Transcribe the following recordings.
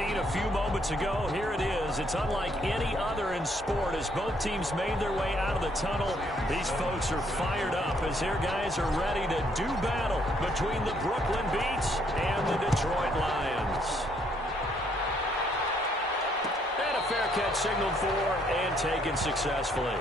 scene a few moments ago. Here it is. It's unlike any other in sport as both teams made their way out of the tunnel. These folks are fired up as their guys are ready to do battle between the Brooklyn Beats and the Detroit Lions. And a fair catch signaled for and taken successfully.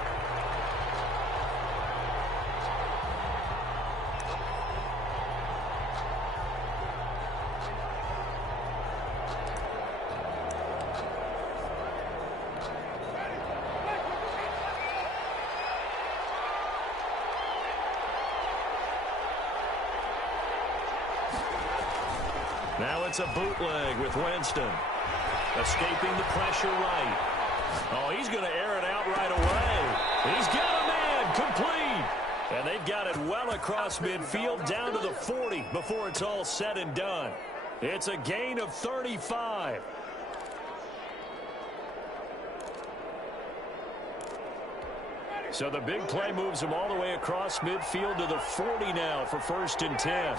Now it's a bootleg with Winston. Escaping the pressure right. Oh, he's going to air it out right away. He's got a man complete. And they've got it well across midfield down to the 40 before it's all said and done. It's a gain of 35. So the big play moves him all the way across midfield to the 40 now for 1st and 10.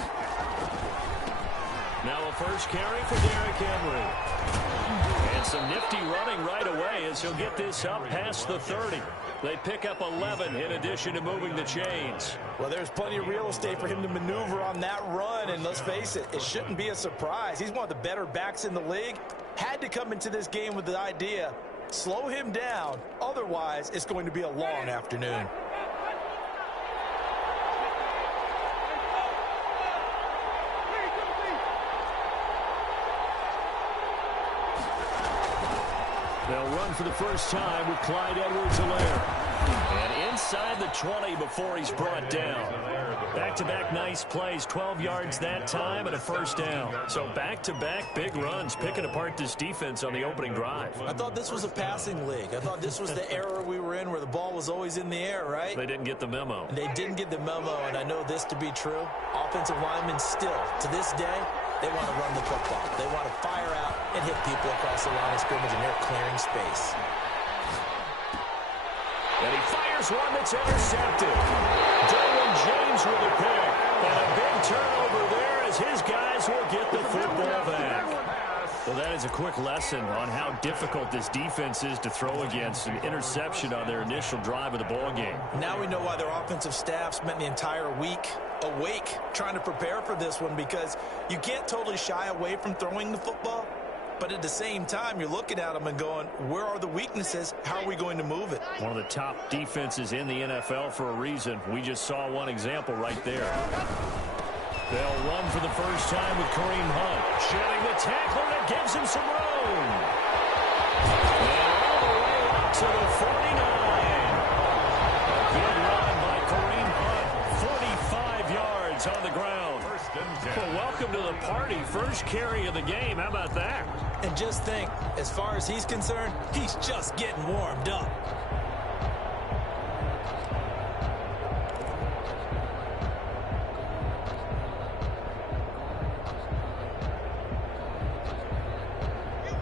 Now a first carry for Derrick Henry. And some nifty running right away as he'll get this up past the 30. They pick up 11 in addition to moving the chains. Well, there's plenty of real estate for him to maneuver on that run. And let's face it, it shouldn't be a surprise. He's one of the better backs in the league. Had to come into this game with the idea, slow him down. Otherwise, it's going to be a long afternoon. They'll run for the first time with Clyde Edwards-Helaire. And inside the 20 before he's brought down. Back-to-back nice plays, 12 yards that time and a first down. So back-to-back big runs, picking apart this defense on the opening drive. I thought this was a passing league. I thought this was the era we were in where the ball was always in the air, right? They didn't get the memo. They didn't get the memo, and I know this to be true. Offensive linemen still, to this day, they want to run the football. They want to fire out and hit people across the line of scrimmage, and they're clearing space. And he fires one that's intercepted. Derwin James with a pick. And a big turnover there as his guys will get the football back. Well, that is a quick lesson on how difficult this defense is to throw against. An interception on their initial drive of the ball game. Now we know why their offensive staff spent the entire week awake trying to prepare for this one, because you can't totally shy away from throwing the football. But at the same time, you're looking at them and going, where are the weaknesses? How are we going to move it? One of the top defenses in the NFL for a reason. We just saw one example right there. They'll run for the first time with Kareem Hunt. Shedding the tackle that gives him some room. And all the way up to the 49. A good run by Kareem Hunt. 45 yards on the ground. Well, welcome to the party. First carry of the game. How about that? And just think, as far as he's concerned, he's just getting warmed up.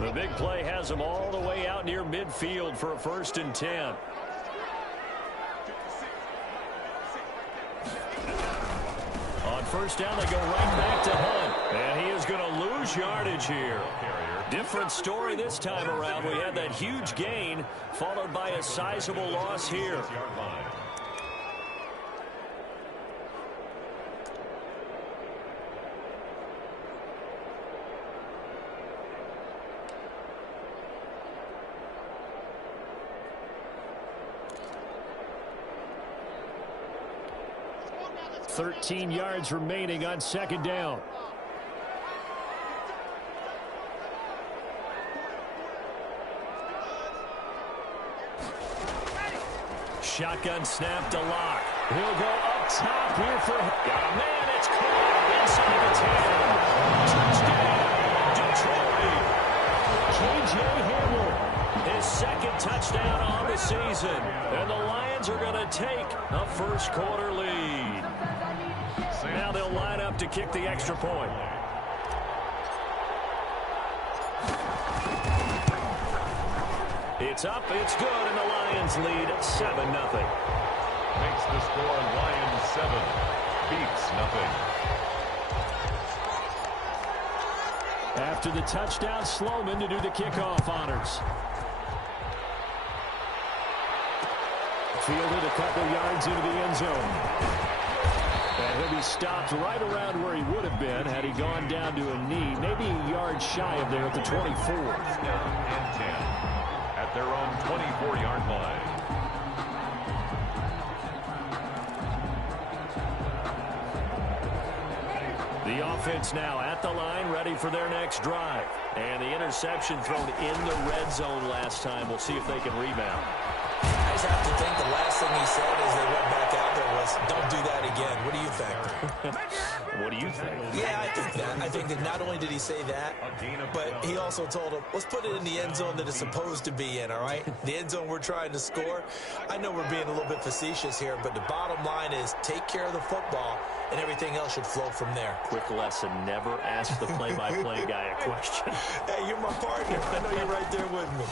The big play has him all the way out near midfield for a 1st and 10. On first down, they go right back to Hunt. And he is going to lose yardage here. Different story this time around. We had that huge gain, followed by a sizable loss here. .13 yards remaining on second down. Shotgun snap to Lock. He'll go up top here for... Got a man, it's caught inside the 10. Touchdown, Detroit. K.J. Hamler, his second touchdown on the season. And the Lions are going to take a first quarter lead. Now they'll line up to kick the extra point. It's up, it's good, and the Lions lead 7-0. Makes the score Lions 7, Beats nothing. After the touchdown, Sloman to do the kickoff honors. Fielded a couple yards into the end zone. And he'll be stopped right around where he would have been had he gone down to a knee, maybe a yard shy of there at the 24. Down and 10 at their own 24-yard line. The offense now at the line, ready for their next drive. And the interception thrown in the red zone last time. We'll see if they can rebound. I just have to think the last thing he said as they went back out there was, don't do that again. What do you think? What do you think? Yeah, I think that. I think that not only did he say that, but he also told him, let's put it in the end zone that it's supposed to be in, all right? The end zone we're trying to score. I know we're being a little bit facetious here, but the bottom line is take care of the football, and everything else should flow from there. Quick lesson, never ask the play-by-play guy a question. Hey, you're my partner. I know you're right there with me.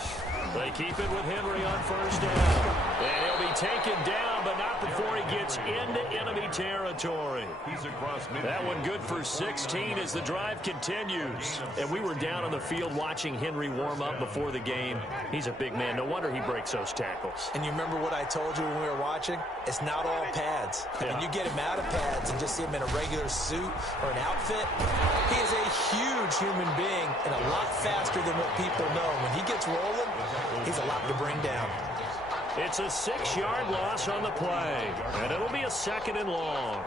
They keep it with Henry on first down. And he'll be taken down, but not before he gets into enemy territory. He's across midfield. That one good for 16 as the drive continues. And we were down on the field watching Henry warm up before the game. He's a big man. No wonder he breaks those tackles. And you remember what I told you when we were watching? It's not all pads. I mean, you get him out of pads and just see him in a regular suit or an outfit. He is a huge human being and a lot faster than what people know. When he gets rolling, he's a lot to bring down. It's a 6-yard loss on the play, and it'll be a 2nd and long.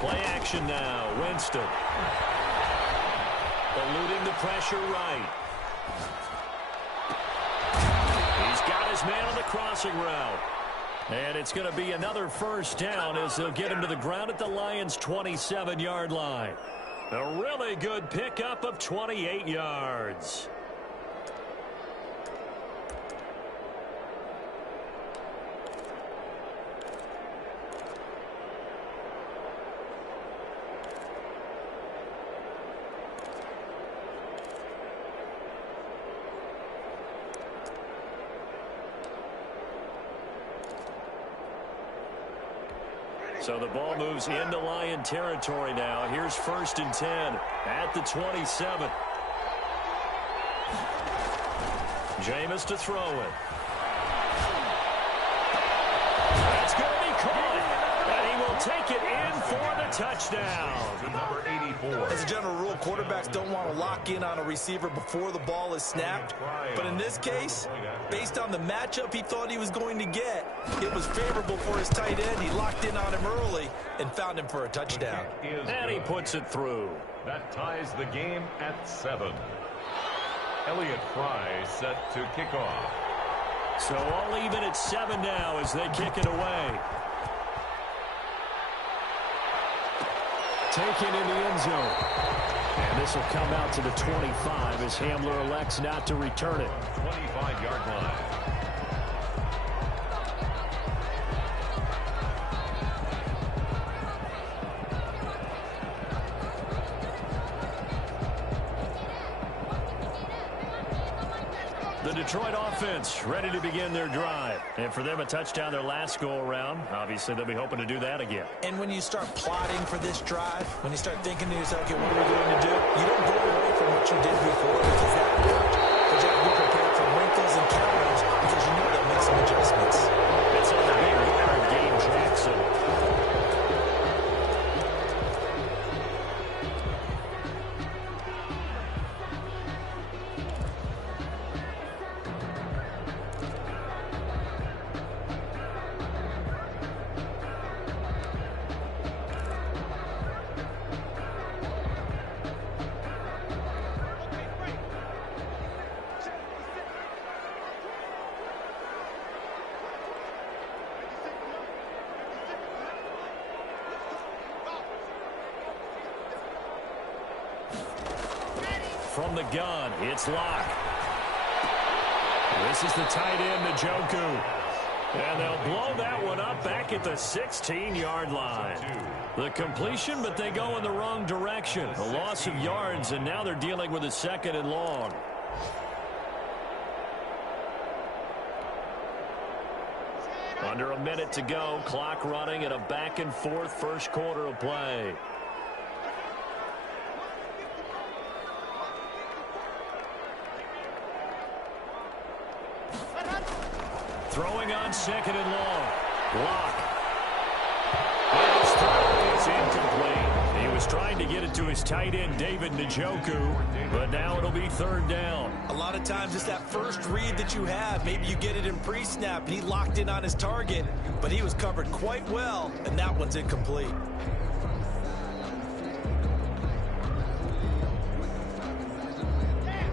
Play action now, Winston. Eluding the pressure right. He's got his man on the crossing route. And it's going to be another first down as they'll get him to the ground at the Lions' 27-yard line. A really good pickup of 28 yards. So the ball moves into Lion territory now. Here's 1st and 10 at the 27. Jameis to throw it. That's going to be caught. And he will take it in for the touchdown. Number 84. As a general rule, quarterbacks don't want to lock in on a receiver before the ball is snapped. But in this case, based on the matchup he thought he was going to get, it was favorable for his tight end. He locked in on him early and found him for a touchdown. And he puts it through. That ties the game at 7. Elliott Fry set to kick off. So all even at 7 now as they kick it away. Taken in the end zone. And this will come out to the 25 as Hamler elects not to return it. 25-yard line. The Detroit offense ready to begin their drive. And for them, a touchdown their last go-around. Obviously, they'll be hoping to do that again. And when you start plotting for this drive, when you start thinking to yourself, okay, what are we going to do? You don't go away from what you did before because that worked. But you have to be prepared for wrinkles and counters because you know they'll make some adjustments. It's on the big runner, Gabe Jackson. From the gun, it's Locke. This is the tight end, Njoku. And they'll blow that one up back at the 16-yard line. The completion, but they go in the wrong direction. A loss of yards, and now they're dealing with a 2nd and long. Under a minute to go. Clock running at a back-and-forth first quarter of play. Throwing on 2nd and long. Block. And his throw is incomplete. He was trying to get it to his tight end, David Njoku, but now it'll be 3rd down. A lot of times it's that first read that you have. Maybe you get it in pre-snap, and he locked in on his target, but he was covered quite well, and that one's incomplete.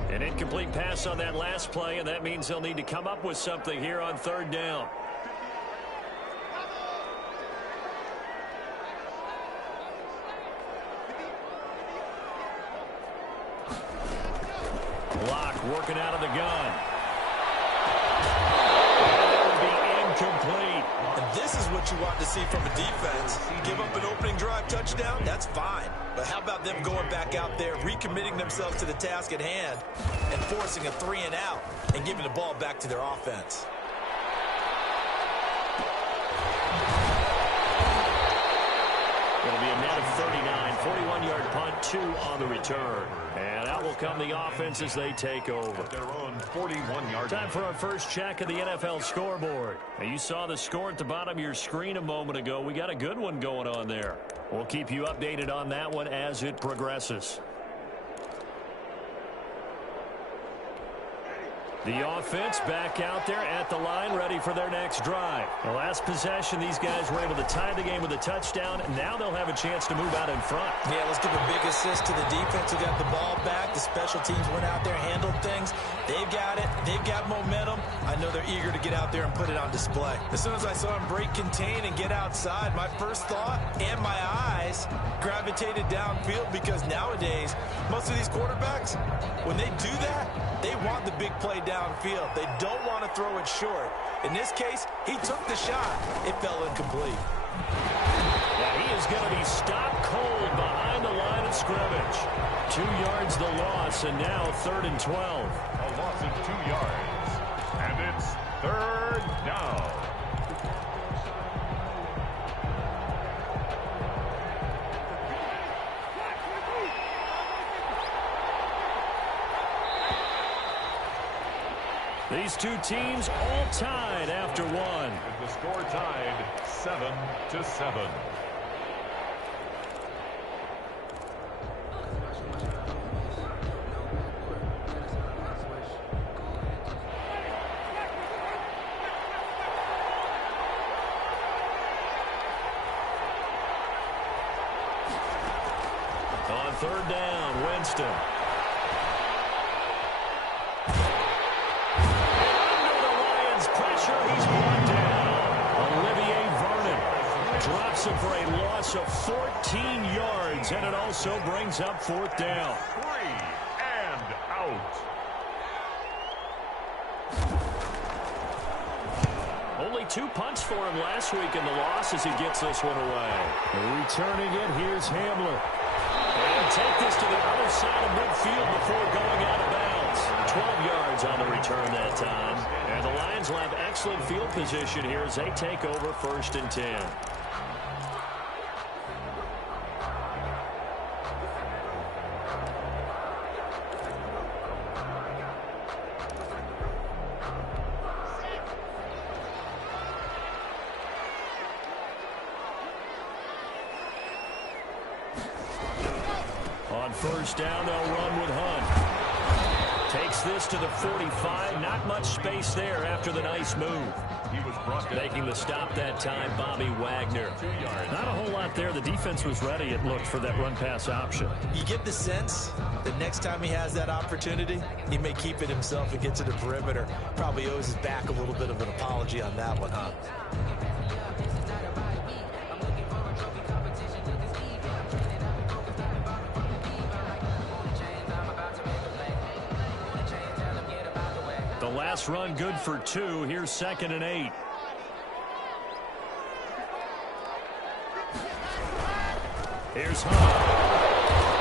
An incomplete pass on that last play, and that means they'll need to come up with something here on 3rd down. Block working out of the gun. And it will be incomplete. And this is what you want to see from a defense. Give up an opening drive touchdown, that's fine. But how about them going back out there, recommitting themselves to the task at hand, and forcing a 3-and-out and giving the ball back to their offense? It'll be a net of 39, 41-yard punt, 2 on the return. And out will come the offense as they take over. Their own 41-yard. Time for our first check of the NFL scoreboard. Now, you saw the score at the bottom of your screen a moment ago. We got a good one going on there. We'll keep you updated on that one as it progresses. The offense back out there at the line, ready for their next drive. The last possession, these guys were able to tie the game with a touchdown. Now they'll have a chance to move out in front. Yeah, let's give a big assist to the defense who got the ball back. The special teams went out there, handled things. They've got it. They've got momentum. I know they're eager to get out there and put it on display. As soon as I saw him break contain and get outside, my first thought and my eyes gravitated downfield, because nowadays, most of these quarterbacks, when they do that, they want the big play downfield. They don't want to throw it short. In this case, he took the shot. It fell incomplete. Yeah, he is going to be stopped cold behind the line of scrimmage. 2 yards the loss, and now 3rd and 12. A loss of 2 yards. And it's 3rd down. These two teams all tied after one. With the score tied 7-7. On 3rd down, Winston. He's brought down. Olivier Vernon drops him for a loss of 14 yards, and it also brings up 4th down. 3 and out. Only 2 punts for him last week in the loss as he gets this one away. Returning it, here's Hamler. And take this to the other side of midfield before going out of bounds. 12 yards on the return that time. And the Lions will have excellent field position here as they take over 1st and 10. On 1st down, they'll run with Hunt. Takes this to the 45. Not much space there after the nice move. He was brought down. Making the stop that time, Bobby Wagner. 2 yards. Not a whole lot there. The defense was ready, it looked, for that run-pass option. You get the sense that next time he has that opportunity, he may keep it himself and get to the perimeter. Probably owes his back a little bit of an apology on that one, huh? The last run good for 2. Here's 2nd and 8. Here's Hunt.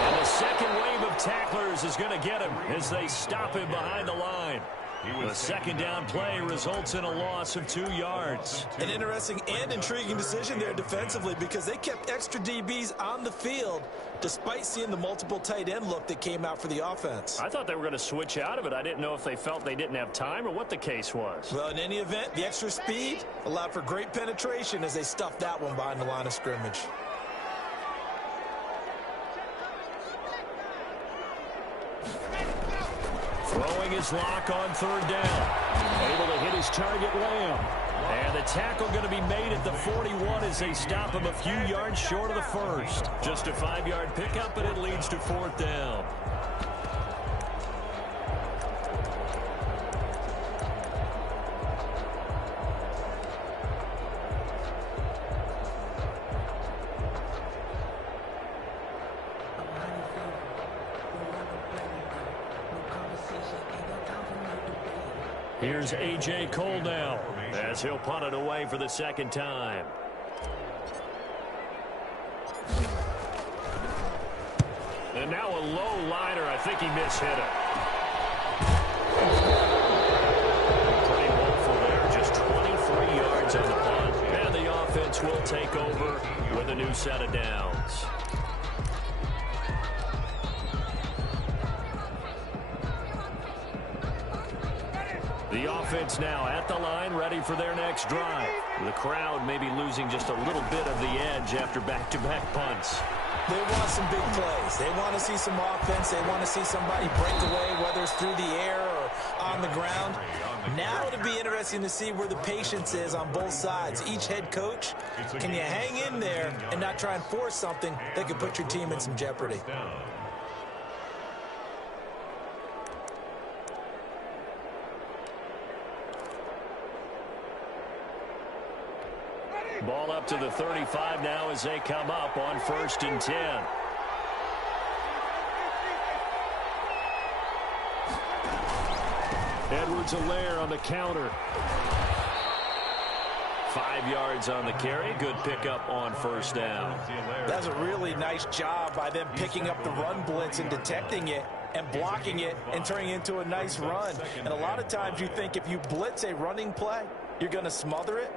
And the second wave of tacklers is going to get him as they stop him behind the line. The second down play results in a loss of 2 yards. An interesting and intriguing decision there defensively because they kept extra DBs on the field despite seeing the multiple tight end look that came out for the offense. I thought they were going to switch out of it. I didn't know if they felt they didn't have time or what the case was. Well, in any event, the extra speed allowed for great penetration as they stuffed that one behind the line of scrimmage. Throwing his lock on third down. Able to hit his target, Lamb. And the tackle going to be made at the 41 as they stop him a few yards short of the first. Just a 5-yard pickup, and it leads to fourth down. Here's A.J. Cole now as he'll punt it away for the second time. And now a low liner. I think he mishit it. Pretty woeful there. Just 23 yards on the punt. And the offense will take over with a new set of downs. The offense now at the line, ready for their next drive. The crowd may be losing just a little bit of the edge after back-to-back punts. They want some big plays. They want to see some offense. They want to see somebody break away, whether it's through the air or on the ground. Now it'll be interesting to see where the patience is on both sides. Each head coach, can you hang in there and not try and force something that could put your team in some jeopardy? Ball up to the 35 now as they come up on 1st and 10. Edwards-Helaire on the counter. 5 yards on the carry. Good pickup on first down. That's a really nice job by them picking up the run blitz and detecting it and blocking it and turning it into a nice run. And a lot of times you think if you blitz a running play, you're going to smother it.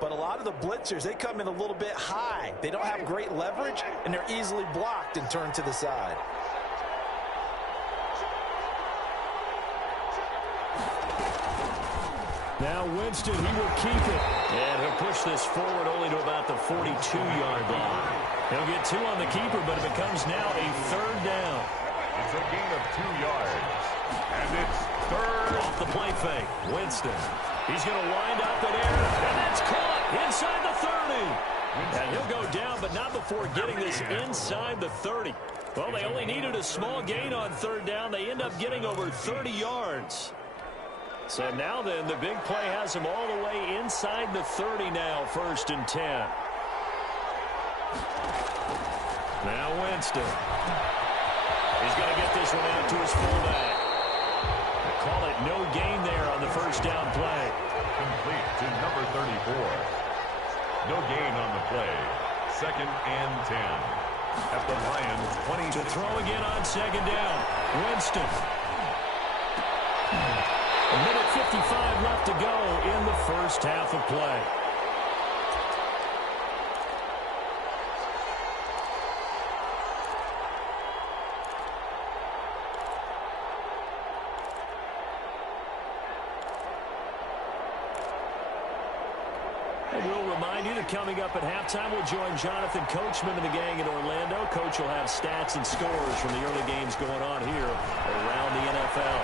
But a lot of the blitzers, they come in a little bit high. They don't have great leverage, and they're easily blocked and turned to the side. Now Winston, he will keep it. And he'll push this forward only to about the 42-yard line. He'll get 2 on the keeper, but it becomes now a 3rd down. It's a gain of 2 yards. And it's 3rd. Off the play fake. Winston. He's going to wind up in air, and that's caught inside the 30. And he'll go down, but not before getting this inside the 30. Well, they only needed a small gain on 3rd down. They end up getting over 30 yards. So now then, the big play has him all the way inside the 30 now, 1st and 10. Now Winston. He's going to get this one out to his fullback. Call it no gain there on the first down play. Complete to number 34. No gain on the play. 2nd and 10. At the Lions 20. To throw again on 2nd down. Winston. A minute 55 left to go in the first half of play. We'll remind you that coming up at halftime, we'll join Jonathan Coachman and the gang in Orlando. Coach will have stats and scores from the early games going on here around the NFL.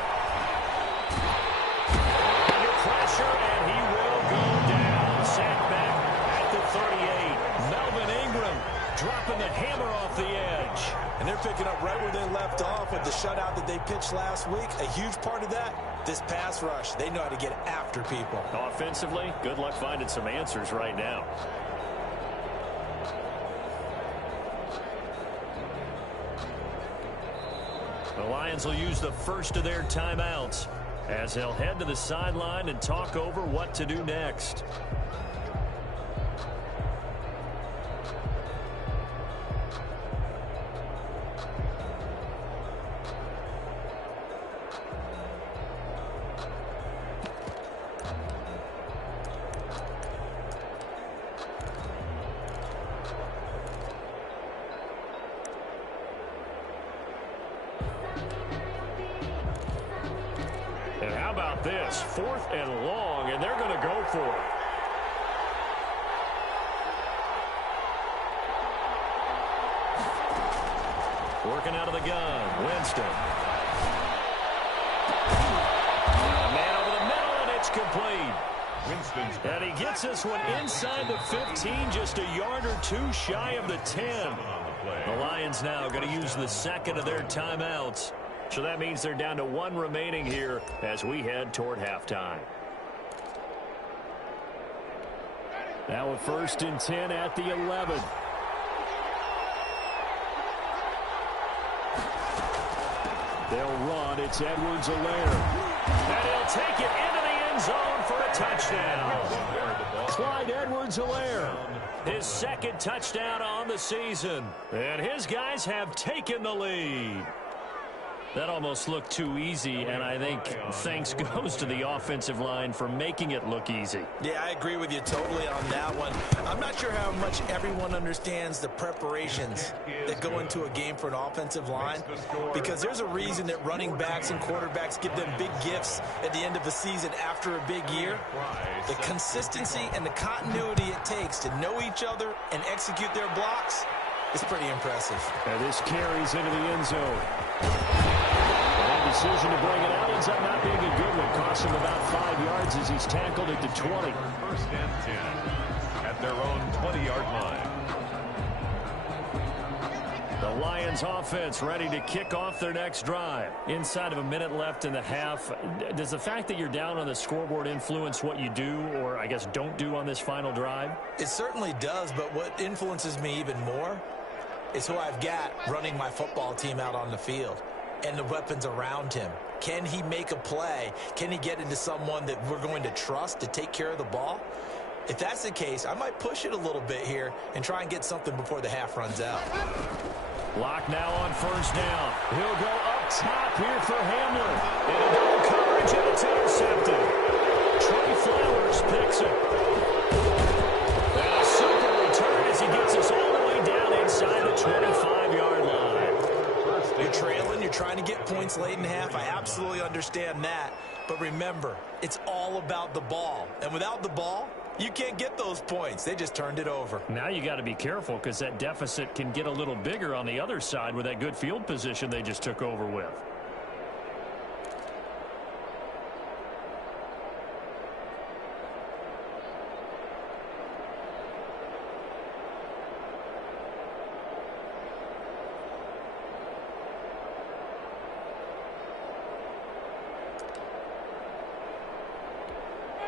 Under pressure, and he will go down. Sacked back at the 38. Melvin Ingram dropping the hammer off the edge. And they're picking up right where they left off with the shutout that they pitched last week. A huge part of that, this pass rush. They know how to get after people. Offensively, good luck finding some answers right now. The Lions will use the first of their timeouts as they'll head to the sideline and talk over what to do next. about this? 4th and long, and they're going to go for it. Working out of the gun, Winston. A man over the middle, and it's complete. And he gets this one inside the 15, just a yard or two shy of the 10. The Lions now going to use the second of their timeouts. So that means they're down to 1 remaining here as we head toward halftime. Now a 1st and 10 at the 11. They'll run. It's Edwards-Helaire. And he'll take it into the end zone for a touchdown. Clyde Edwards-Helaire, his 2nd touchdown on the season. And his guys have taken the lead. That almost looked too easy, and I think thanks goes to the offensive line for making it look easy. Yeah, I agree with you totally on that one. I'm not sure how much everyone understands the preparations that go into a game for an offensive line, because there's a reason that running backs and quarterbacks give them big gifts at the end of the season after a big year. The consistency and the continuity it takes to know each other and execute their blocks is pretty impressive. And this carries into the end zone. The decision to bring it out ends up not being a good one. Costs him about 5 yards as he's tackled at the 20. 1st and 10 at their own 20-yard line. The Lions offense ready to kick off their next drive. Inside of a minute left in the half. Does the fact that you're down on the scoreboard influence what you do, or I guess don't do on this final drive? It certainly does, but what influences me even more is who I've got running my football team out on the field and the weapons around him. Can he make a play? Can he get into someone that we're going to trust to take care of the ball? If that's the case, I might push it a little bit here and try and get something before the half runs out. Lock now on 1st down. He'll go up top here for Hamlin. Into double coverage, and it's intercepted. Trey Flowers picks it. And a super return as he gets us all the way down inside the 25-yard line. You're trailing, you're trying to get points late in half. I absolutely understand that. But remember, it's all about the ball. And without the ball, you can't get those points. They just turned it over. Now you got to be careful because that deficit can get a little bigger on the other side with that good field position they just took over with.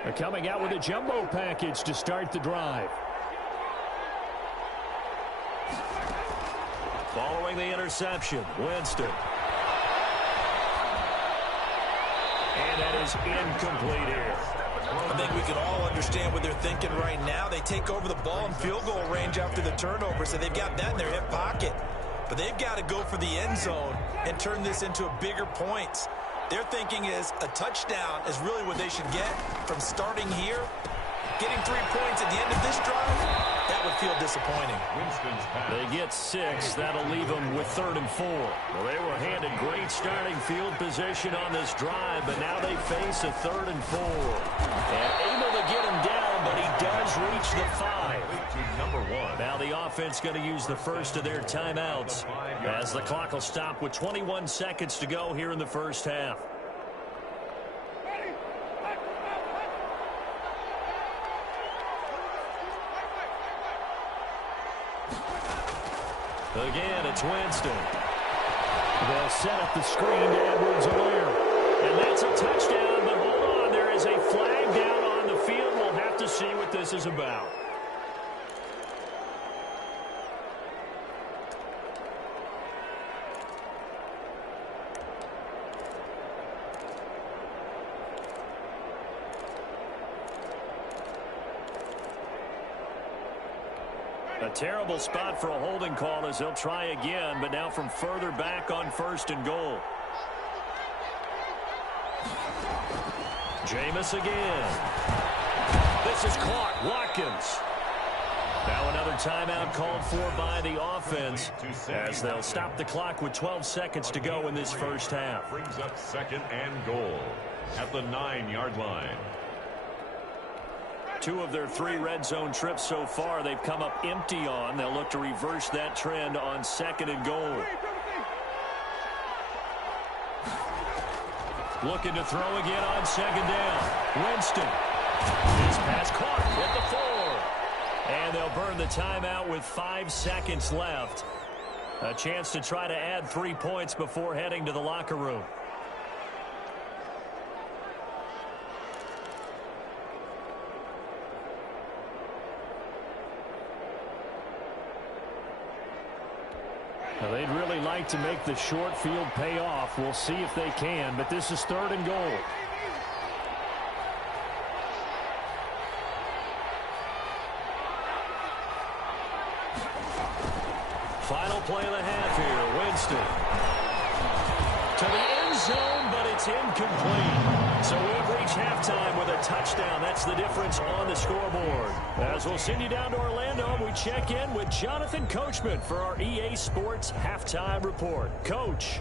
They're coming out with a jumbo package to start the drive. Following the interception, Winston. And that is incomplete here. I think we can all understand what they're thinking right now. They take over the ball in field goal range after the turnover, so they've got that in their hip pocket. But they've got to go for the end zone and turn this into a bigger points. Their thinking is a touchdown is really what they should get from starting here. Getting 3 points at the end of this drive, that would feel disappointing. They get 6. That'll leave them with 3rd and 4. Well, they were handed great starting field position on this drive, but now they face a 3rd and 4. And able to get him down, but he does reach the 5. Now the offense going to use the first of their timeouts as the clock will stop with 21 seconds to go here in the first half. Again, it's Winston. They'll set up the screen to Edwards-Helaire. And that's a touchdown, but hold on. There is a flag down on the field. We'll have to see what this is about. A terrible spot for a holding call as they'll try again, but now from further back on 1st and goal. Jameis again. This is Clark. Watkins. Now another timeout called for by the offense as they'll stop the clock with 12 seconds to go in this first half. Brings up 2nd and goal at the 9-yard line. 2 of their 3 red zone trips so far they've come up empty on. They'll look to reverse that trend on 2nd and goal. Looking to throw again on 2nd down. Winston. His pass caught at the 4. And they'll burn the timeout with 5 seconds left. A chance to try to add 3 points before heading to the locker room. Well, they'd really like to make the short field pay off. We'll see if they can, but this is 3rd and goal. Final play of the half here. Winston to the end zone, but it's incomplete. So we've reached halftime with a touchdown. That's the difference on the scoreboard. As we'll send you down to Orlando, we check in with Jonathan Coachman for our EA Sports Halftime Report. Coach.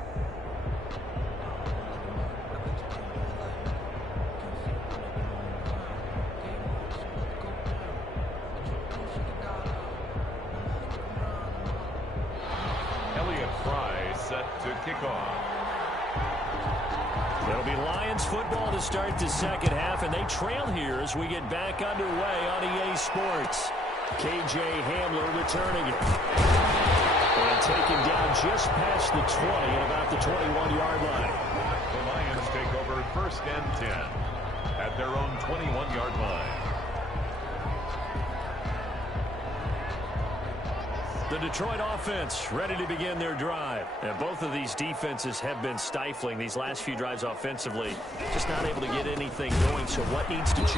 It'll be Lions football to start the second half, and they trail here as we get back underway on EA Sports. KJ Hamler returning it. And taken down just past the 20 at about the 21-yard line. The Lions take over 1st and 10 at their own 21-yard line. The Detroit offense ready to begin their drive. And both of these defenses have been stifling these last few drives offensively. Just not able to get anything going, so what needs to change?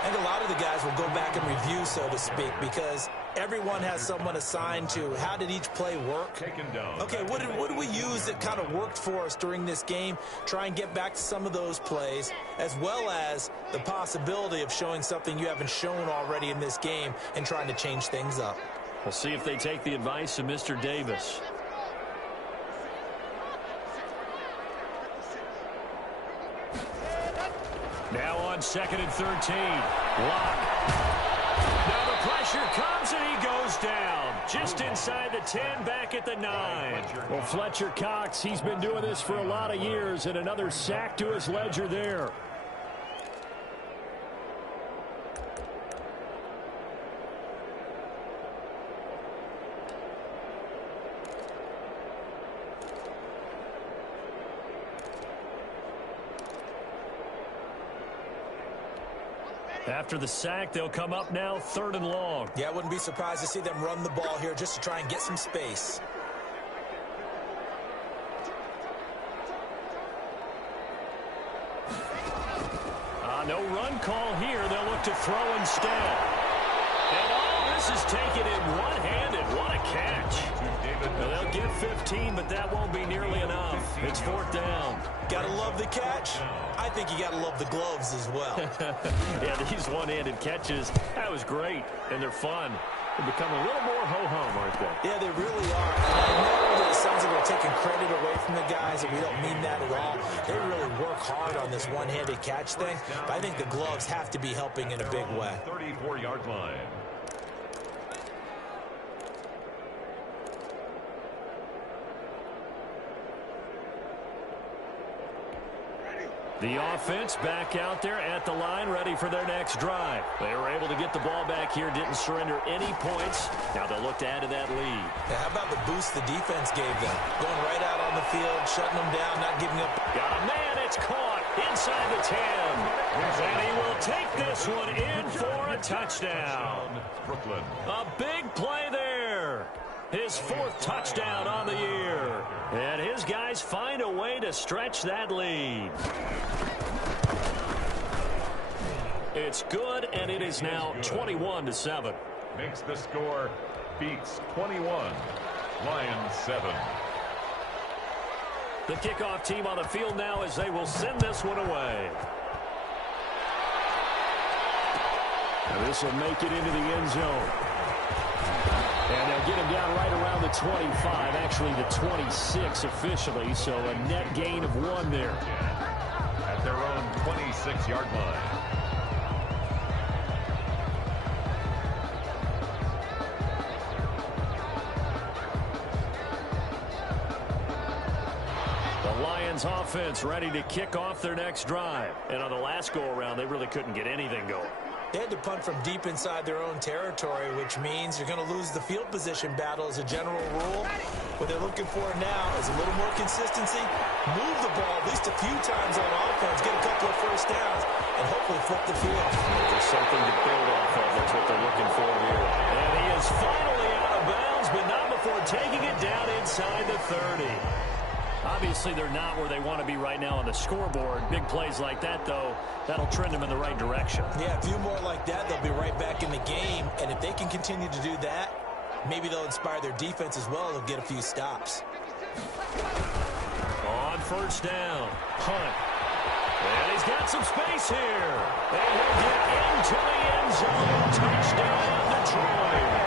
I think a lot of the guys will go back and review, so to speak, because everyone has someone assigned to how did each play work. Okay, what did we use that kind of worked for us during this game? Try and get back to some of those plays, as well as the possibility of showing something you haven't shown already in this game and trying to change things up. We'll see if they take the advice of Mr. Davis. Now on 2nd and 13. Lock. Now the pressure comes and he goes down. Just inside the 10, back at the 9. Well, Fletcher Cox, he's been doing this for a lot of years, and another sack to his ledger there. After the sack, they'll come up now 3rd and long. Yeah, I wouldn't be surprised to see them run the ball here just to try and get some space. No run call here. They'll look to throw instead. And all this is taken in one-handed. What a catch. Well, they'll get 15, but that won't be nearly enough. It's 4th down. Gotta love the catch. I think you gotta love the gloves as well. Yeah, these one-handed catches, that was great, and they're fun. They become a little more ho-hum, aren't they? Yeah, they really are. And I know that it sounds like we're taking credit away from the guys, and we don't mean that at all. They really work hard on this one-handed catch thing, but I think the gloves have to be helping in a big way. 34-yard line. The offense back out there at the line, ready for their next drive. They were able to get the ball back here, didn't surrender any points. Now they'll look to add to that lead. Yeah, how about the boost the defense gave them? Going right out on the field, shutting them down, not giving up. Got a man, it's caught inside the 10. And he will take this one in for a touchdown. Brooklyn. A big play there. His 4th touchdown on the year. And his guys find a way to stretch that lead. It's good, and it is now 21-7. Makes the score, beats 21. Lions 7. The kickoff team on the field now as they will send this one away. Now this will make it into the end zone. And they'll get him down right around the 25, actually the 26 officially, so a net gain of 1 there. At their own 26-yard line. The Lions offense ready to kick off their next drive. And on the last go-around, they really couldn't get anything going. They had to punt from deep inside their own territory, which means you're going to lose the field position battle as a general rule. What they're looking for now is a little more consistency, move the ball at least a few times on offense, get a couple of first downs, and hopefully flip the field. There's something to build off of. That's what they're looking for here. And he is finally out of bounds, but not before taking it down inside the 30. Obviously, they're not where they want to be right now on the scoreboard. Big plays like that, though, that'll trend them in the right direction. Yeah, a few more like that, they'll be right back in the game. And if they can continue to do that, maybe they'll inspire their defense as well. They'll get a few stops. On first down, Hunt. And he's got some space here. And he'll get into the end zone. Touchdown, Detroit.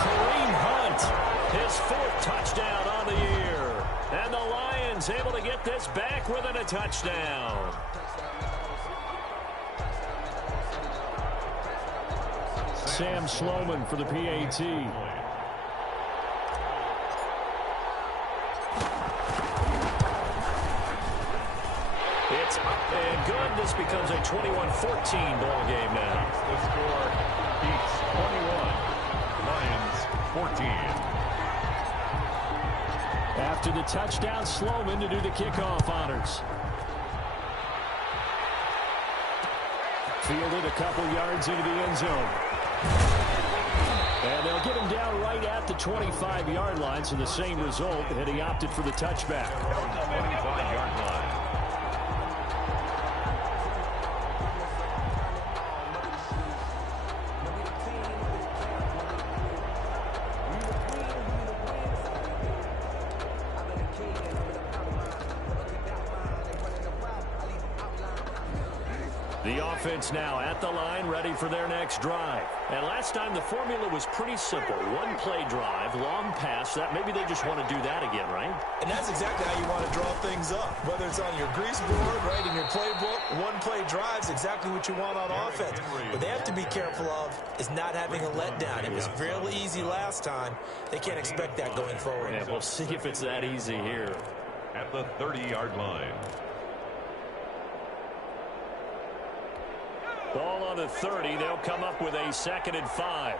Kareem Hunt, his 4th touchdown on the year. And the Lions able to get this back within a touchdown. Sam Sloman for the PAT. It's up and good. This becomes a 21-14 ball game now. The score, Chiefs 21, Lions 14. After the touchdown, Sloman to do the kickoff honors. Fielded a couple yards into the end zone. And they'll get him down right at the 25-yard line, so the same result, and he opted for the touchback. 25-yard line. The offense now at the line, ready for their next drive. And last time the formula was pretty simple. One play drive, long pass. That maybe they just want to do that again, right? And that's exactly how you want to draw things up. Whether it's on your grease board, right, in your playbook, one play drive's exactly what you want on offense. What they have to be careful of is not having a letdown. It was real easy last time. They can't expect that going forward. Yeah, we'll see if it's that easy here. At the 30-yard line. Ball on the 30. They'll come up with a 2nd and 5.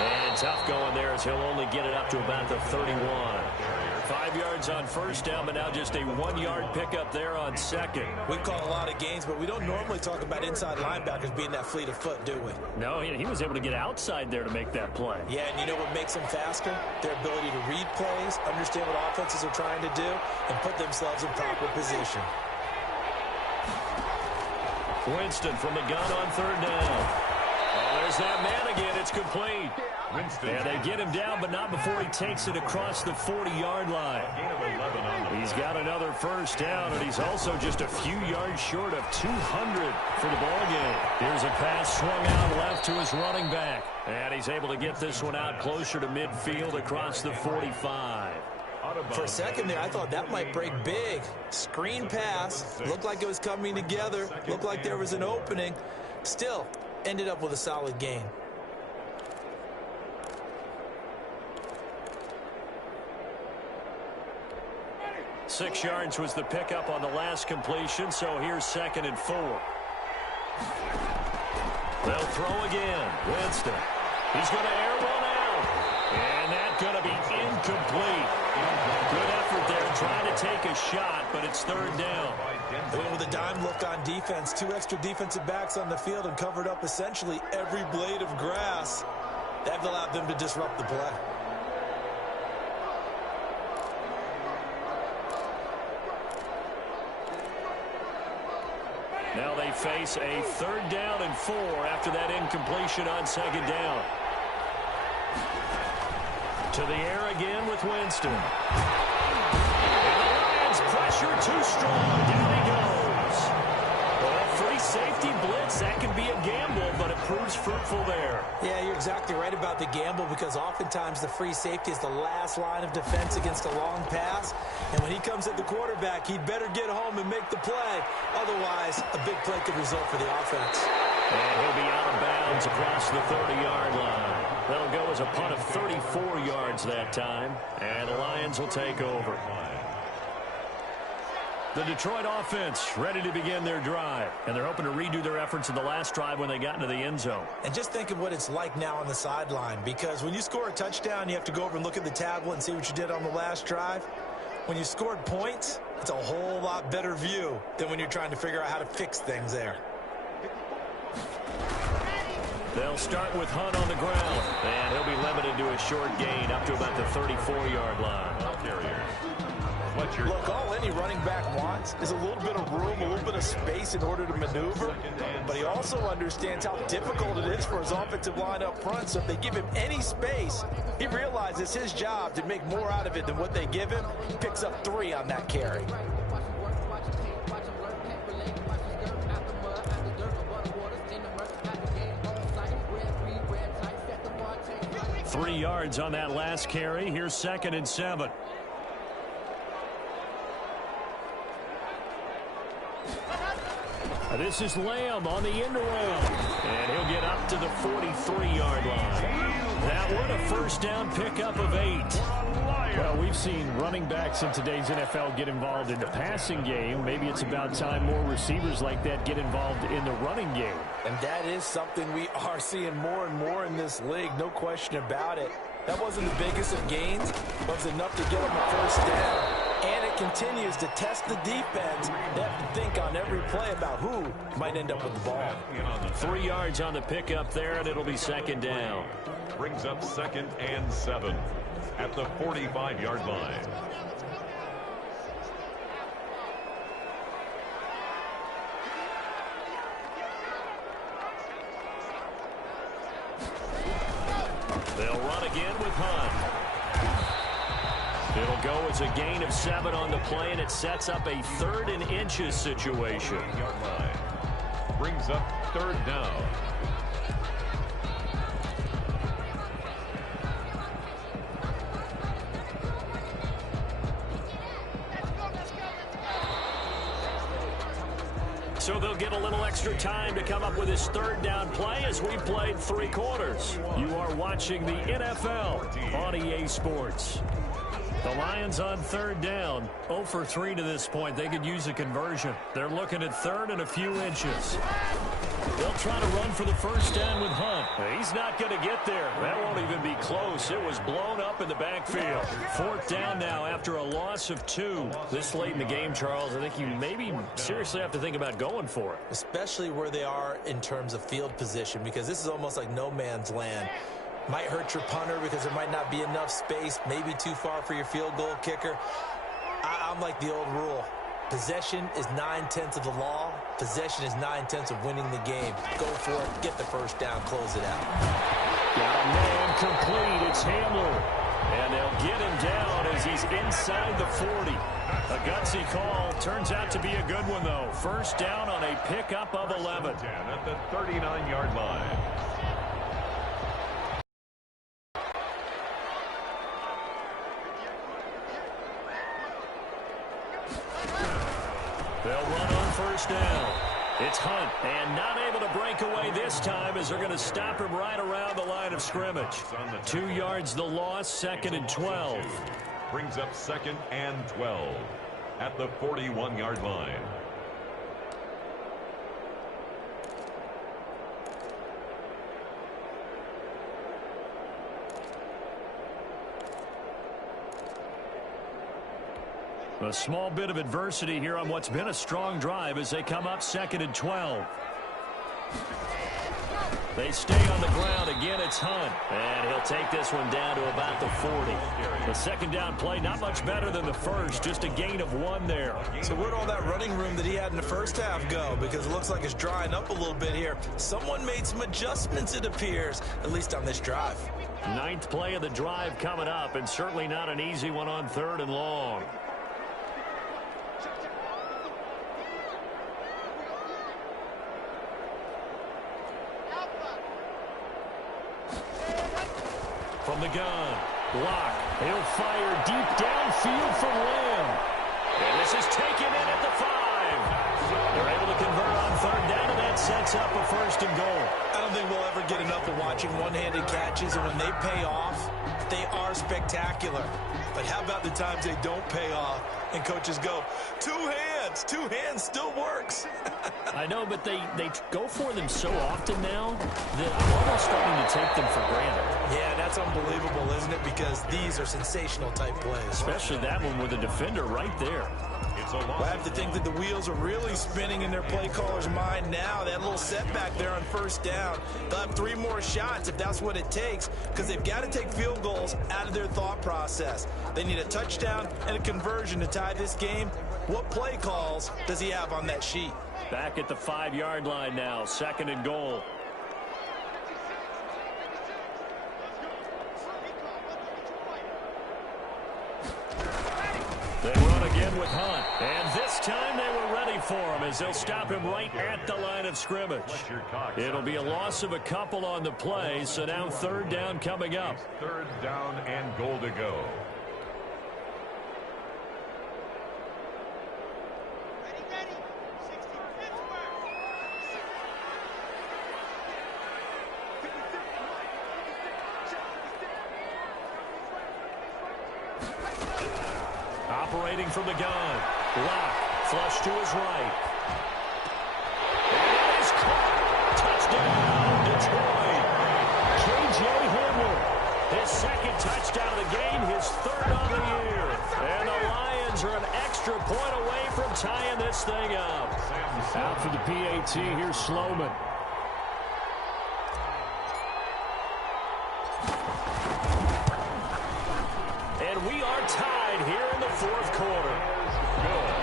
And tough going there as he'll only get it up to about the 31. 5 yards on first down, but now just a 1-yard pickup there on 2nd. We call a lot of games, but we don't normally talk about inside linebackers being that fleet of foot, do we? No, he was able to get outside there to make that play. Yeah, and you know what makes them faster? Their ability to read plays, understand what offenses are trying to do, and put themselves in proper position. Winston from the gun on 3rd down. Oh, there's that man again. It's complete. Winston. And they get him down, but not before he takes it across the 40-yard line. Gain of 11 on the He's got another first down, and he's also just a few yards short of 200 for the ball game. Here's a pass swung out left to his running back. And he's able to get this one out closer to midfield across the 45. For a second there, I thought that might break big. Screen pass. Looked like it was coming together. Looked like there was an opening. Still, ended up with a solid gain. Six yards was the pickup on the last completion, so here's 2nd and 4. They'll throw again. Winston. He's going to air one out. And that's going to be incomplete. Good effort there trying to take a shot, but it's 3rd down. They went with a dime look on defense. 2 extra defensive backs on the field and covered up essentially every blade of grass. That allowed them to disrupt the play. Now they face a 3rd down and 4 after that incompletion on 2nd down. To the air again with Winston. And the Lions pressure too strong. Down he goes. safety blitz, that can be a gamble, but it proves fruitful there. Yeah, you're exactly right about the gamble because oftentimes the free safety is the last line of defense against a long pass. And when he comes at the quarterback, he'd better get home and make the play. Otherwise, a big play could result for the offense. And he'll be out of bounds across the 30-yard line. That'll go as a punt of 34 yards that time. And the Lions will take over. The Detroit offense ready to begin their drive. And they're hoping to redo their efforts in the last drive when they got into the end zone. And just think of what it's like now on the sideline. Because when you score a touchdown, you have to go over and look at the tablet and see what you did on the last drive. When you scored points, it's a whole lot better view than when you're trying to figure out how to fix things there. They'll start with Hunt on the ground. And he'll be limited to a short gain up to about the 34-yard line. Look, all any running back wants is a little bit of room, a little bit of space in order to maneuver. But he also understands how difficult it is for his offensive line up front. So if they give him any space, he realizes his job to make more out of it than what they give him. He picks up 3 on that carry. Three yards on that last carry. Here's 2nd and 7. This is Lamb on the end around. And he'll get up to the 43-yard line. That one a first down pickup of 8. Well, we've seen running backs in today's NFL get involved in the passing game. Maybe it's about time more receivers like that get involved in the running game. And that is something we are seeing more and more in this league, no question about it. That wasn't the biggest of gains, but it was enough to get them a first down. And it continues to test the defense. They have to think on every play about who might end up with the ball. 3 yards on the pickup there, and it'll be 2nd down. Brings up 2nd and 7 at the 45-yard line. They'll run again with Hunt. It'll go as a gain of 7 on the play, and it sets up a 3rd and inches situation. Yard line. Brings up 3rd down. So they'll get a little extra time to come up with his 3rd down play as we played 3 quarters. You are watching the NFL on EA Sports. The Lions on 3rd down, 0 for 3 to this point. They could use a conversion. They're looking at 3rd and a few inches. They'll try to run for the first down with Hunt. He's not going to get there. That won't even be close. It was blown up in the backfield. 4th down now after a loss of 2. This late in the game, Charles, I think you maybe seriously have to think about going for it. Especially where they are in terms of field position, because this is almost like no man's land. Might hurt your punter because there might not be enough space, maybe too far for your field goal kicker. I'm like the old rule. Possession is 9/10 of the law. Possession is 9/10 of winning the game. Go for it. Get the first down. Close it out. Got a man complete. It's Hamler. And they'll get him down as he's inside the 40. A gutsy call. Turns out to be a good one, though. First down on a pickup of 11. At the 39-yard line. They'll run on first down. It's Hunt, and not able to break away this time as they're going to stop him right around the line of scrimmage. 2 yards the loss, 2nd and 12. Brings up 2nd and 12 at the 41-yard line. A small bit of adversity here on what's been a strong drive as they come up 2nd and 12. They stay on the ground. Again, it's Hunt. And he'll take this one down to about the 40. The 2nd down play, not much better than the first. Just a gain of 1 there. So where'd all that running room that he had in the first half go? Because it looks like it's drying up a little bit here. Someone made some adjustments, it appears, at least on this drive. 9th play of the drive coming up, and certainly not an easy one on 3rd and long. From the gun, Locke. He'll fire deep downfield from Lamb. And this is taken in at the 5. They're able to convert on third down, and that sets up a first and goal. I don't think we'll ever get enough of watching one-handed catches, and when they pay off, they are spectacular. But how about the times they don't pay off, and coaches go, two hands still works. I know, but they go for them so often now that I'm almost starting to take them for granted. Yeah, that's unbelievable, isn't it? Because these are sensational type plays. Especially that one with a defender right there. I have to think that the wheels are really spinning in their play caller's mind now. That little setback there on first down. They'll have 3 more shots if that's what it takes, because they've got to take field goals out of their thought process. They need a touchdown and a conversion to tie this game. What play calls does he have on that sheet? Back at the 5-yard line now, second and goal. They run again with Hunt. And this time they were ready for him as they'll stop him right at the line of scrimmage. It'll be a loss of a couple on the play, so now third down coming up. Third down and goal to go. Operating from the gun. Locke, flush to his right. And it is caught. Touchdown, Detroit. J.J. Hamler, his second touchdown of the game, his third on the year. And the Lions are an extra point away from tying this thing up. Out for the PAT, here's Sloman. And we are tied here in the fourth quarter. Good.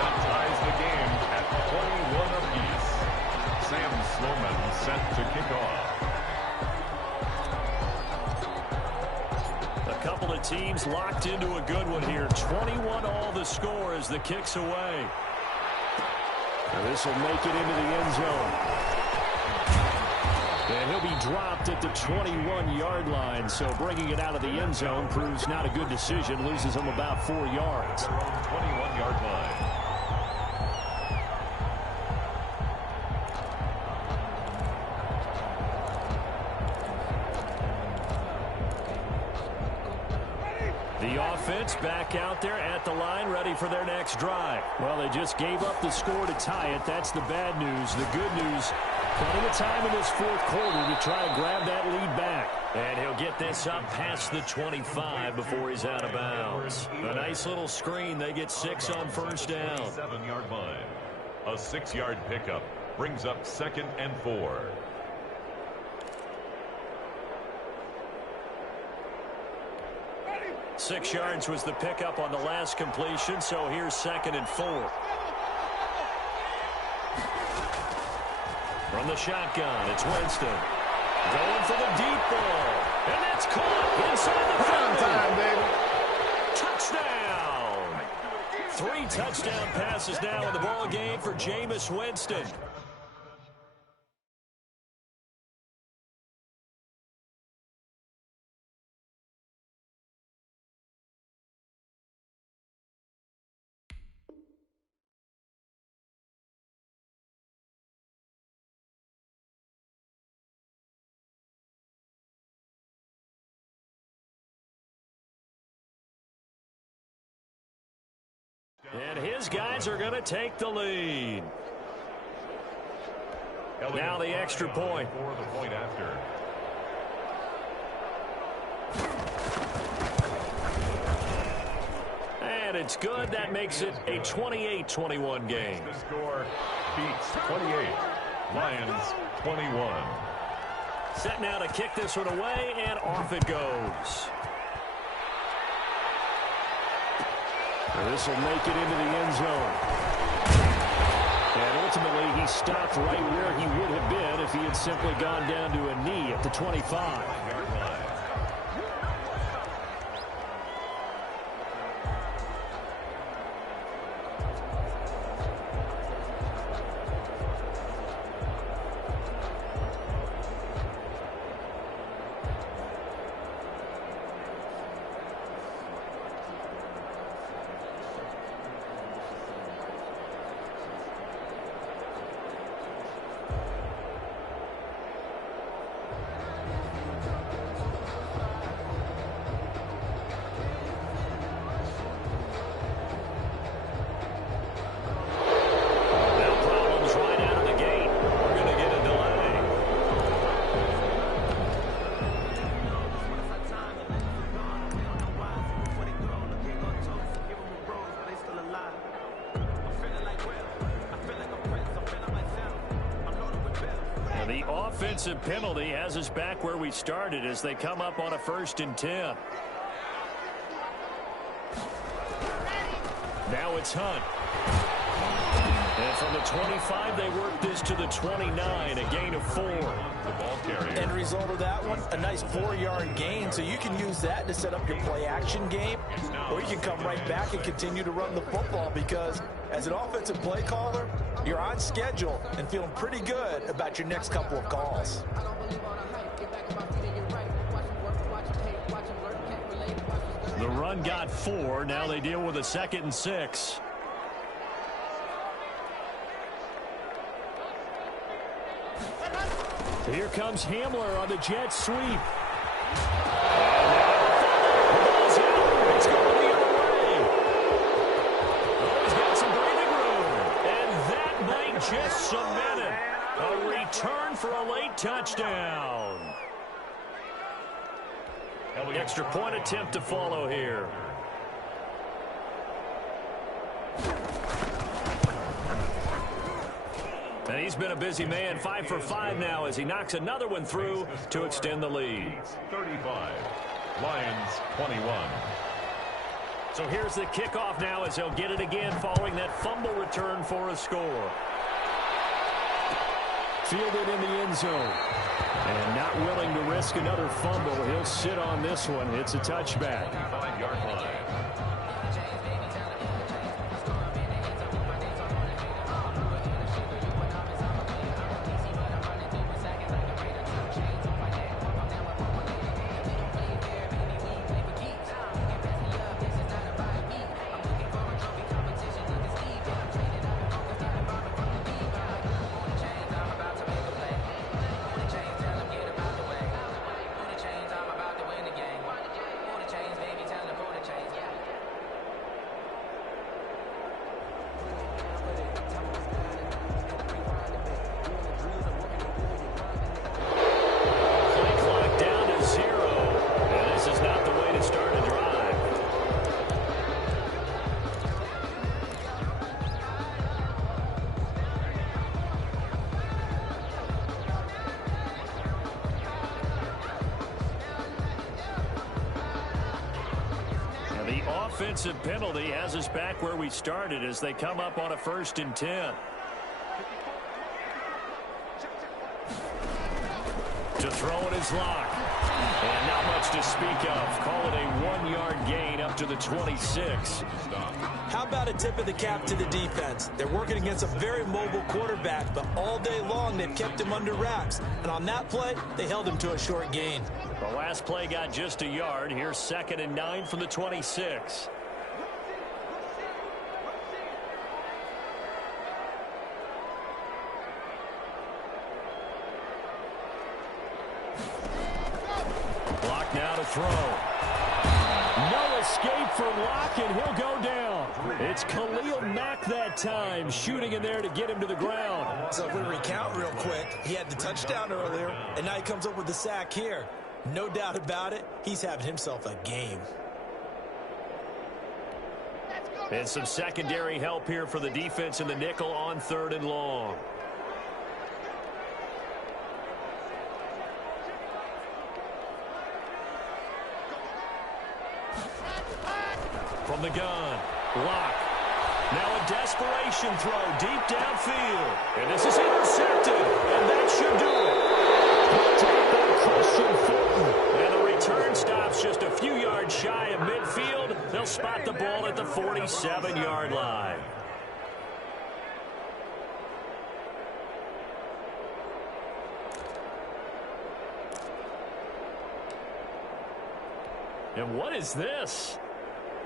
That ties the game at 21 apiece. Sam Sloman set to kick off. A couple of teams locked into a good one here. 21 all the score as the kick's away. And this will make it into the end zone. And he'll be dropped at the 21-yard line, so bringing it out of the end zone proves not a good decision. Loses him about 4 yards. 21-yard line. The offense back out there at the line, ready for their next drive. Well, they just gave up the score to tie it. That's the bad news. The good news, plenty of time in this fourth quarter to try to grab that lead back. And he'll get this up past the 25 before he's out of bounds. A nice little screen. They get 6 on first down. 7-yard line. A 6-yard pickup brings up 2nd and 4. Six yards was the pickup on the last completion, so here's 2nd and 4. From the shotgun, it's Winston. Going for the deep ball. And that's caught inside the 30. Touchdown! 3 touchdown passes now in the ball game for Jameis Winston. And his guys are going to take the lead. Now the extra point. For the point after. And it's good. That makes it a 28-21 game. The score beats 28. Lions 21. Set now to kick this one away, and off it goes. This will make it into the end zone. And ultimately, he stopped right where he would have been if he had simply gone down to a knee at the 25. offensive penalty has us back where we started as they come up on a 1st and 10. Now it's Hunt. And from the 25, they work this to the 29, a gain of 4. The ball carrier. End result of that one, a nice 4-yard gain. So you can use that to set up your play-action game, or you can come right back and continue to run the football because as an offensive play caller, you're on schedule and feeling pretty good about your next couple of calls. The run got 4. Now they deal with a 2nd and 6. Here comes Hamler on the jet sweep. And it's going the other way. Oh, he's got some breathing room. And that might just cement it. A return for a late touchdown. Extra point attempt to follow here. And he's been a busy man, 5 for 5 now as he knocks another one through to extend the lead. 35, Lions 21. So here's the kickoff now as he'll get it again following that fumble return for a score. Fielded in the end zone. And not willing to risk another fumble. He'll sit on this one. It's a touchback. 5-yard line. Offensive penalty has us back where we started as they come up on a 1st and 10. To throw in his lock. And not much to speak of. Call it a 1-yard gain up to the 26. How about a tip of the cap to the defense? They're working against a very mobile quarterback, but all day long they've kept him under wraps. And on that play, they held him to a short gain. The last play got just a yard. Here's 2nd and 9 from the 26. Block now to throw. No escape for Locke, and he'll go down. It's Khalil Mack that time, shooting in there to get him to the ground. So if we recount real quick, he had the touchdown earlier, and now he comes up with the sack here. No doubt about it, he's having himself a game. And some secondary help here for the defense in the nickel on 3rd and long. From the gun, Locke. Now a desperation throw deep downfield. And this is intercepted. And that should do it. Tackle Christian Fulton. And the return stops just a few yards shy of midfield. They'll spot the ball at the 47-yard line. And what is this?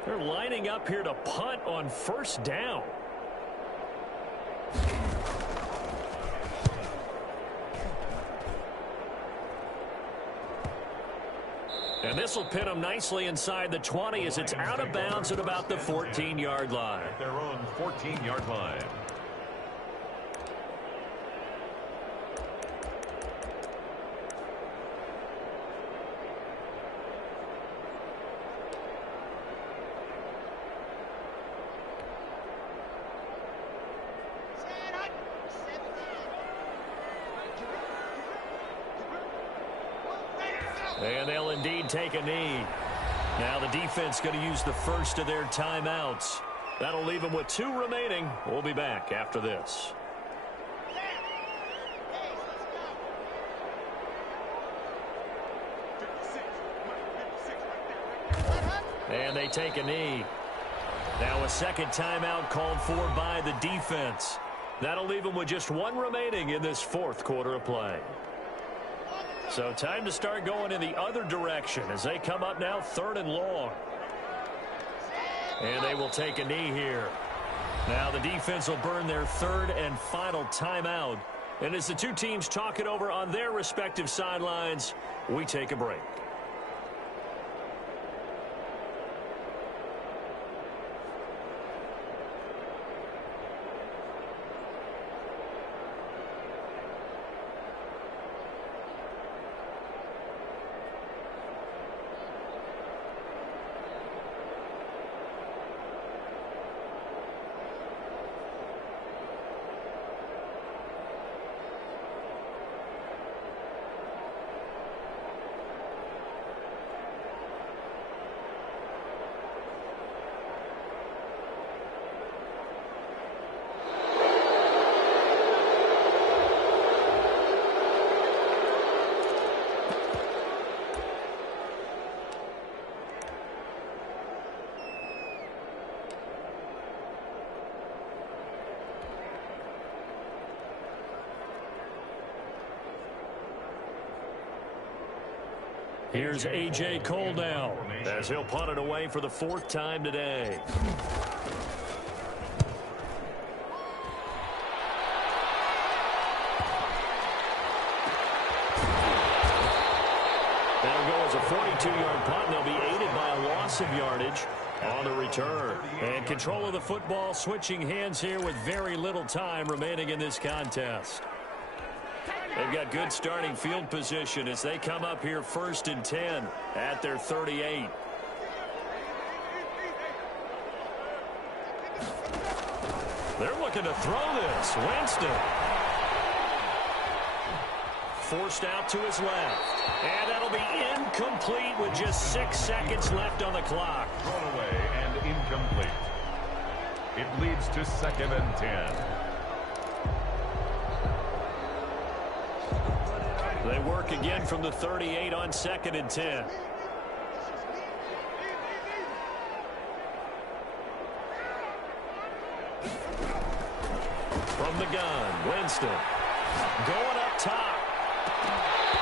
They're lining up here to punt on 1st down. And this will pin them nicely inside the 20 as it's out of bounds at about the 14-yard line. At their own 14-yard line. And they'll indeed take a knee. Now the defense going to use the first of their timeouts. That'll leave them with 2 remaining. We'll be back after this. And they take a knee. Now a second timeout called for by the defense. That'll leave them with just 1 remaining in this 4th quarter of play. So time to start going in the other direction as they come up now 3rd and long. And they will take a knee here. Now the defense will burn their 3rd and final timeout. And as the 2 teams talk it over on their respective sidelines, we take a break. Here's A.J. Cole now as he'll punt it away for the 4th time today. That'll go as a 42-yard punt, and they'll be aided by a loss of yardage on the return. And control of the football switching hands here with very little time remaining in this contest. They've got good starting field position as they come up here 1st and 10 at their 38. They're looking to throw this. Winston. Forced out to his left. And that'll be incomplete with just 6 seconds left on the clock. Thrown away and incomplete. It leads to 2nd and 10. They work again from the 38 on 2nd and 10. From the gun, Winston. Going up top.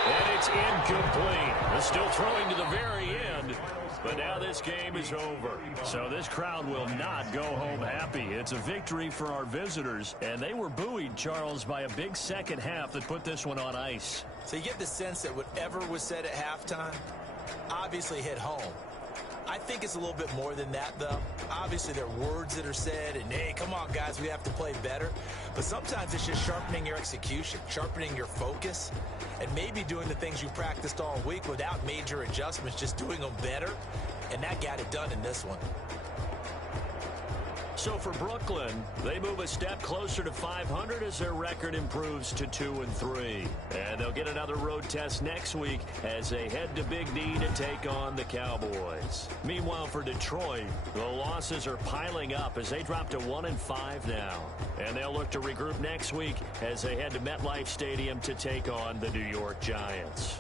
And it's incomplete. They're still throwing to the very end. But now this game is over. So this crowd will not go home happy. It's a victory for our visitors. And they were buoyed, Charles, by a big second half that put this one on ice. So you get the sense that whatever was said at halftime obviously hit home. I think it's a little bit more than that, though. Obviously, there are words that are said, and, hey, come on, guys, we have to play better. But sometimes it's just sharpening your execution, sharpening your focus, and maybe doing the things you practiced all week without major adjustments, just doing them better. And that got it done in this one. So for Brooklyn, they move a step closer to 500 as their record improves to 2-3. And they'll get another road test next week as they head to Big D to take on the Cowboys. Meanwhile, for Detroit, the losses are piling up as they drop to 1-5 now. And they'll look to regroup next week as they head to MetLife Stadium to take on the New York Giants.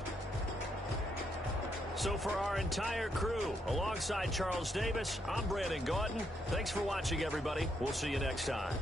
So for our entire crew, alongside Charles Davis, I'm Brandon Gaughton. Thanks for watching, everybody. We'll see you next time.